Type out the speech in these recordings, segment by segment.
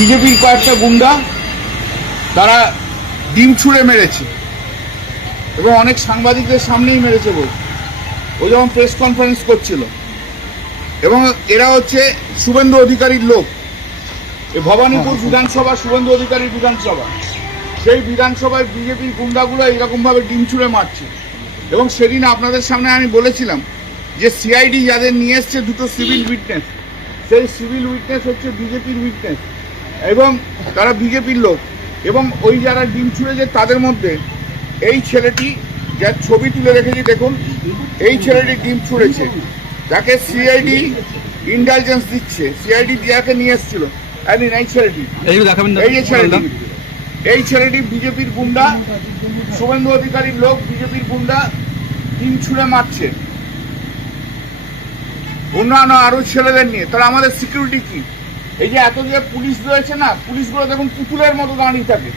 বিজেপির কয়েকটা গুন্ডা তারা ডিম ছুঁড়ে মেরেছে এবং অনেক সাংবাদিকদের সামনেই মেরেছে বল। ও যখন প্রেস কনফারেন্স করছিল এবং এরা হচ্ছে শুভেন্দু অধিকারীর লোক। এই ভবানীপুর বিধানসভা শুভেন্দু অধিকারীর বিধানসভা, সেই বিধানসভায় বিজেপির গুন্ডাগুলো এইরকমভাবে ডিম ছুঁড়ে মারছে। এবং সেদিন আপনাদের সামনে আমি বলেছিলাম যে সিআইডি যাদের নিয়ে এসছে দুটো সিভিল উইটনেস, সেই সিভিল উইটনেস হচ্ছে বিজেপির উইটনেস এবং তারা বিজেপির লোক। এবং ওই যারা ডিম ছুঁড়েছে তাদের মধ্যে এই ছেলেটি, যার ছবি তুলে রেখেছি দেখুন, এই ছেলেটি ডিম ছুঁড়েছে, যাকে সিআইডি ইন্টেলিজেন্স দিচ্ছে, সিআইডি যাকে নিয়ে এসেছিল। এই ছেলেটি, এই যে ছেলেটি, এই ছেলেটি বিজেপির গুন্ডা, শুভেন্দু অধিকারীর লোক, বিজেপির গুন্ডা ডিম ছুঁড়ে মারছে অন্যান্য আরো ছেলেদের নিয়ে। তাহলে আমাদের সিকিউরিটি কি? এই যে এত যে পুলিশ রয়েছে না, পুলিশগুলো দেখুন পুতুলের মতো দাঁড়িয়ে থাকে,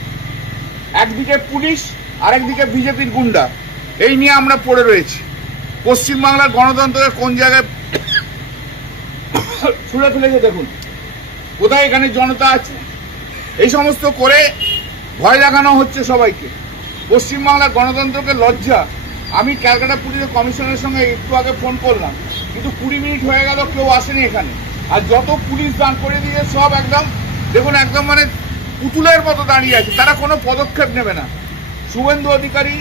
একদিকে পুলিশ আরেকদিকে বিজেপির গুন্ডা। এই নিয়ে আমরা পড়ে রয়েছি। পশ্চিমবাংলার গণতন্ত্রকে কোন জায়গায় ছুঁড়ে ফেলেছে দেখুন, কোথায় এখানে জনতা আছে। এই সমস্ত করে ভয় দেখানো হচ্ছে সবাইকে। পশ্চিমবাংলার গণতন্ত্রকে লজ্জা। আমি ক্যালকাটা পুলিশের কমিশনের সঙ্গে একটু আগে ফোন করলাম, কিন্তু 20 মিনিট হয়ে গেল, কেউ আসেনি এখানে। আর যত পুলিশ দান করে দিয়ে সব একদম দেখুন, একদম মানে পুতুলের মতো দাঁড়িয়ে আছে, তারা কোনো পদক্ষেপ নেবে না। শুভেন্দু অধিকারী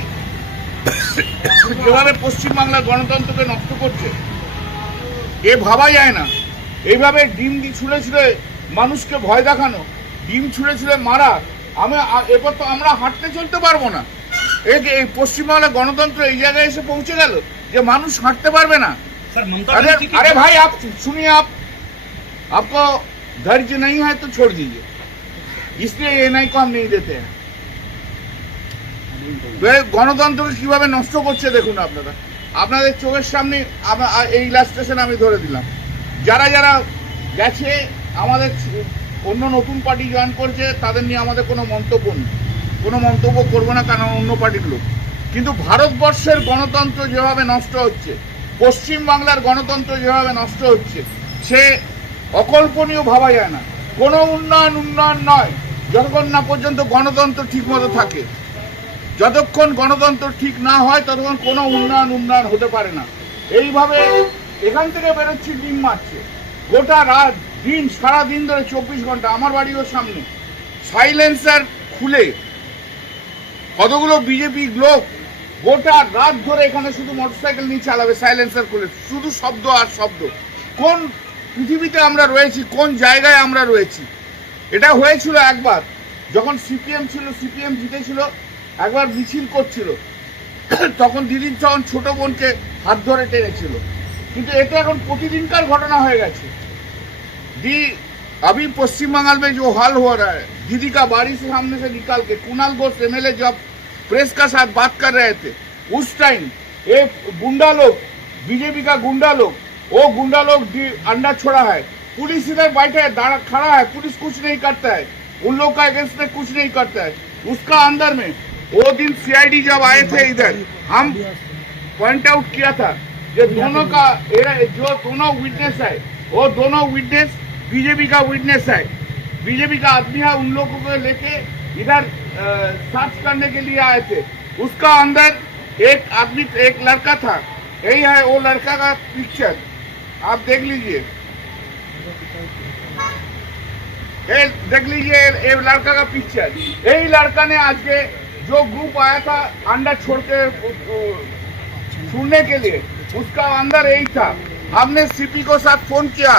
যেভাবে পশ্চিমবাংলার গণতন্ত্রকে নষ্ট করছে, এ ভাবা যায় না। এইভাবে ডিম ছুঁড়ে ছুঁড়ে মানুষকে ভয় দেখানো, ডিম ছুঁড়ে ছুঁড়ে মারা, এরপর তো আমরা হাঁটতে চলতে পারবো না। এই পশ্চিমবাংলার গণতন্ত্র এই জায়গায় এসে পৌঁছে গেল যে মানুষ হাঁটতে পারবে না। अरे भाई आप सुनिए, आपको धैर्य नहीं है तो छोड़ दीजिए, इसलिए एनआई को हम नहीं देते हैं। গণতন্ত্রকে কিভাবে নষ্ট করছে দেখুন আপনারা, আপনাদের চোখের সামনে। এই ইলাস্ট্রেশন আমি ধরে দিলাম। যারা যারা গেছে, আমাদের অন্য নতুন পার্টি জয়েন করছে, তাদের নিয়ে আমাদের কোনো মন্তব্য নেই, কোনো মন্তব্য করবো না, কারণ অন্য পার্টির লোক। কিন্তু ভারতবর্ষের গণতন্ত্র যেভাবে নষ্ট হচ্ছে, পশ্চিমবাংলার গণতন্ত্র যেভাবে নষ্ট হচ্ছে, সে অকল্পনীয় ভাবা যায় না। কোনো উন্নয়ন নয় যতক্ষণ না পর্যন্ত গণতন্ত্র ঠিক মতো থাকে। যতক্ষণ গণতন্ত্র ঠিক না হয় ততক্ষণ কোনো উন্নয়ন হতে পারে না। এইভাবে এখান থেকে বেরোচ্ছি, ডিম মারছে গোটা রাত দিন, সারা দিন ধরে 24 ঘন্টা। আমার বাড়িও সামনে, সাইলেন্সার খুলে কতগুলো বিজেপি লোক গোটা রাত ধরে এখানে শুধু মোটরসাইকেল নিয়ে চালাবে, সাইলেন্সার খুলে, শুধু শব্দ আর শব্দ। কোন পৃথিবীতে আমরা রয়েছি, কোন জায়গায় আমরা রয়েছি? এটা হয়েছিল একবার যখন সিপিএম ছিল, সিপিএম জিতেছিল, একবার মিছিল করছিল, তখন দিদির যখন ছোট বোনকে হাত ধরে টেনেছিল। কিন্তু এটা এখন প্রতিদিনকার ঘটনা হয়ে গেছে। अभी पश्चिम बंगाल में जो हाल हो रहा है, दीदी का बाड़ी से सामने से निकाल के कुणाल घोष एमएलए जब प्रेस का साथ बात कर रहे थे, उस टाइम एक गुंडा लोग, बीजेपी का गुंडा लोग, वो गुंडा लोग अंडा छोड़ा है। पुलिस इधर बैठे खड़ा है, पुलिस कुछ नहीं करता है, उन लोग का अगेंस्ट में कुछ नहीं करता है। उसका अंदर में वो दिन सीआईडी जब आए थे इधर, हम पॉइंट आउट किया था कि दोनों का जो दोनों विटनेस है, वो दोनों विटनेस बीजेपी का विटनेस है, बीजेपी का आदमी है। उन लोगों को लेके इधर सर्च करने के लिए आए थे। उसका अंदर एक आदमी, एक लड़का था, यही है वो लड़का का पिक्चर, आप देख लीजिए, देख लीजिए ये लड़का का पिक्चर। यही लड़का ने आज के जो ग्रुप आया था अंडा छोड़ के छूने के लिए, उसका अंदर यही था। हमने सीपी को साथ फोन किया,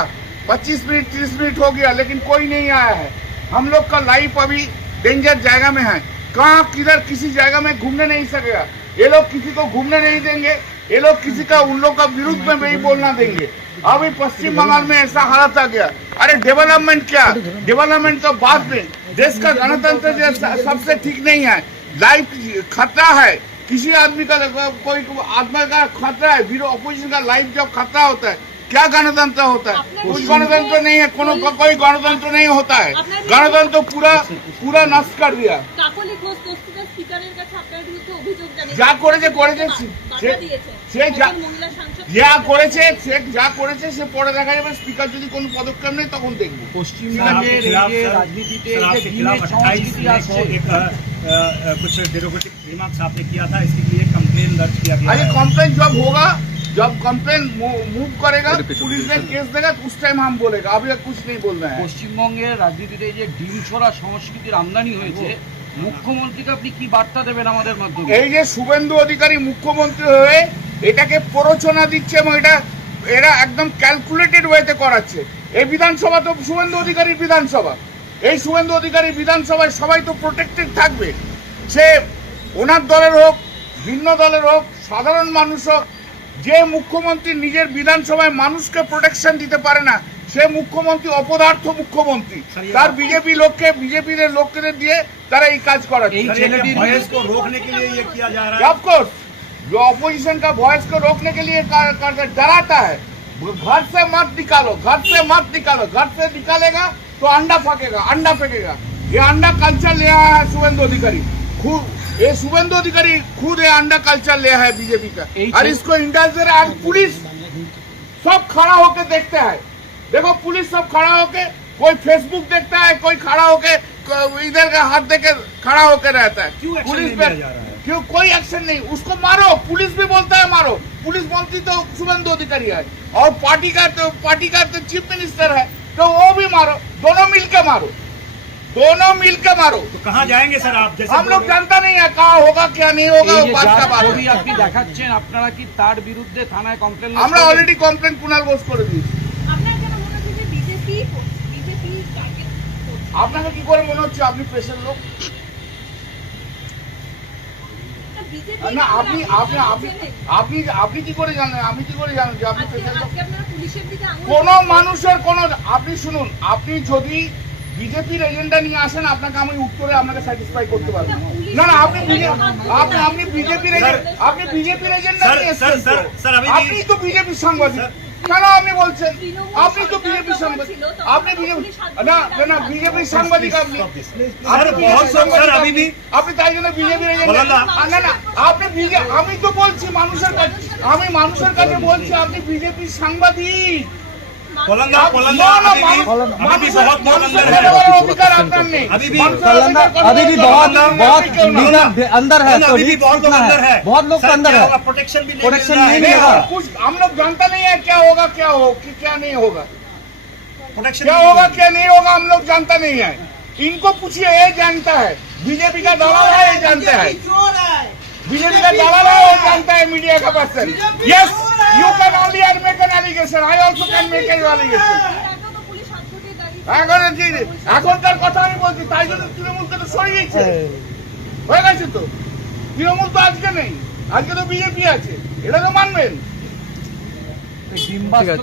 25 मिनट 30 मिनट हो गया, लेकिन कोई नहीं आया है। हम लोग का लाइफ अभी डेंजर जगह में है, कहाँ किधर किसी जगह में घूमने नहीं सकेगा। ये लोग किसी को घूमने नहीं देंगे, ये लोग किसी का उन लोग का विरुद्ध में नहीं बोलना देंगे। अभी पश्चिम बंगाल में ऐसा हालत आ गया। अरे डेवलपमेंट क्या, डेवलपमेंट तो बाद में, देश का गणतंत्र सबसे ठीक नहीं है, लाइफ खतरा है। किसी आदमी का, कोई आदमी का खतरा है, ऑपोजिशन का लाइफ जब खतरा होता है, क्या गणतंत्र होता है? कुछ गणतंत्र नहीं है, कोई गणतंत्र नहीं होता है। गणतंत्र पूरा नष्ट कर दिया। যা করেছে সে যা করেছে সে যা করেছে সে পরে দেখা যাবে। স্পিকার যদি কোনো পদক্ষেপ নেই তখন দেখবো। পশ্চিমবঙ্গের এই যে রাজনীতিতে এই যে ডিমের সংস্কৃতি আসছে, कुछ डेरोगेटिव रिमार्क्स आपने किया था, इसके लिए कंप्लेन दर्ज किया गया अरे है। कंप्लेन जब होगा, जब कंप्लेन मूव करेगा पुलिस ने केस देगा उस टाइम हम बोलेगा, अभी कुछ नहीं बोल रहे हैं। পশ্চিমবঙ্গের রাজনীতিতে এই যে ডিম ছোড়া সংস্কৃতির আমদানি হয়েছে, মুখ্যমন্ত্রীকে আপনি কি বার্তা দেবেন আমাদের মাধ্যমে? এই যে শুভেন্দু অধিকারী মুখ্যমন্ত্রী হয়ে এটাকে প্ররোচনা দিচ্ছে এবং এরা একদম ক্যালকুলেটেড ওয়েতে করাচ্ছে। এই বিধানসভা তো শুভেন্দু অধিকারীর বিধানসভা, এই শুভেন্দু অধিকারী বিধানসভায় সবাই তো প্রোটেক্টেড থাকবে। সে ওনার দলের হোক, ভিন্ন দলের হোক, সাধারণ মানুষ হোক, যে মুখ্যমন্ত্রী নিজের বিধানসভায় মানুষকে প্রোটেকশন দিতে পারে না সে মুখ্যমন্ত্রী অপদার্থ মুখ্যমন্ত্রী। তার বিজেপির লোকদের দিয়ে তারা এই কাজ করাচ্ছে। এই ছেলেটির वॉयस को रोकने के लिए ये किया जा रहा है। ऑफ कोर्स जो ऑपोजिशन का वॉइस को रोकने के लिए डराता है, घर से मत निकालो, घर से मत निकालो, घर से निकालेगा तो अंडा फेंकेगा। ये अंडा कल्चर ले आया है शुभेंदु अधिकारी खुद। ये शुभेंदु अधिकारी खुद ये अंडा कल्चर ले आया है बीजेपी का, और इसको इंडल्ज दे रहा है। पुलिस सब खड़ा होके देखते हैं, देखो पुलिस सब खड़ा होके, कोई फेसबुक देखता है, कोई खड़ा होके इधर का हाथ देके खड़ा होके रहता है। क्यों एक्शन पुलिस नहीं पे लिया जा रहा है? क्यों कोई एक्शन नहीं? उसको मारो, पुलिस भी बोलता है मारो। पुलिस मंत्री तो शुभेंदु अधिकारी है और पार्टी का तो चीफ मिनिस्टर है, तो वो भी मारो, दोनों मिलके मारो। तो कहाँ जाएंगे सर आप? जैसे हम लोग जानता नहीं है कहाँ होगा क्या नहीं होगा, এই वो যে बात का যার बात ছবি है। আপনি দেখাচ্ছেন, আপনারা কি তার বিরুদ্ধে থানায় কমপ্লেন? আমরা অলরেডি কমপ্লেন কুণাল ঘোষ করে দিয়েছি। আপনার কেন মনে হচ্ছে যে বিজেপি টার্গেট করছে? আপনাকে কি করে মনে হচ্ছে আপনি প্রেসের লোক? না আপনি কি করে জানেন? আমি কি করে জানেন যে আপনি প্রেসের লোক? আজকে আপনারা পুলিশের দিকে আঙুল কোন মানুষের কোন, আপনি শুনুন, আপনি যদি বিজেপির এজেন্ডা নিয়ে আসেন আপনাকে আমি উত্তরে আপনাকে স্যাটিসফাই করতে পারবো না। আপনি বিজেপির এজেন্ডা স্যার, নিয়ে স্যার, এসেছেন স্যার, তো। স্যার, আমি আপনি তো বিজেপির সাংবাদিক, কেন আপনি বলছেন আপনি তো বিজেপির সাংবাদিক? আপনি বিজেপির সাংবাদিক আপনি सर बहुत सर अभी भी আপনি তাই জন্য বিজেপির এজেন্ডা না আপনি আমি তো বলছি মানুষের কাছে, আমি মানুষের কাছে বলছি আপনি বিজেপির সাংবাদিক। कोलंदा ना, कोलंदा ना, अभी भी बहुत बहुत अंदर है। अधिकार আপনার नेই। अभी भी अभी भी बहुत अंदर है, तो अभी भी बहुत लोग अंदर है। बहुत लोग अंदर है। प्रोटेक्शन भी Protection नहीं नहीं मिल रहा है। और कुछ हम लोग जानता नहीं है क्या होगा क्या नहीं होगा, प्रोटेक्शन क्या होगा क्या नहीं होगा हम लोग जानता नहीं है। इनको पूछिए, ये जानता है। बीजेपी का दलाल है, ये जानता है। बीजेपी का दलाल है, ये जानता है मीडिया का person. Yes, you can only make an allegation, I also can make an allegation. তো পুলিশ হাত ধরে দাঁড়িয়ে এখনকার কথা আমি বলছি, তাই জন্য তৃণমূলকে তো সরিয়ে দিচ্ছে, হয়ে গেছে তো। তৃণমূল তো আজকে নেই, আজকে তো বিজেপি আছে, এটা তো মানবেন। ডিম্বাস্ত্র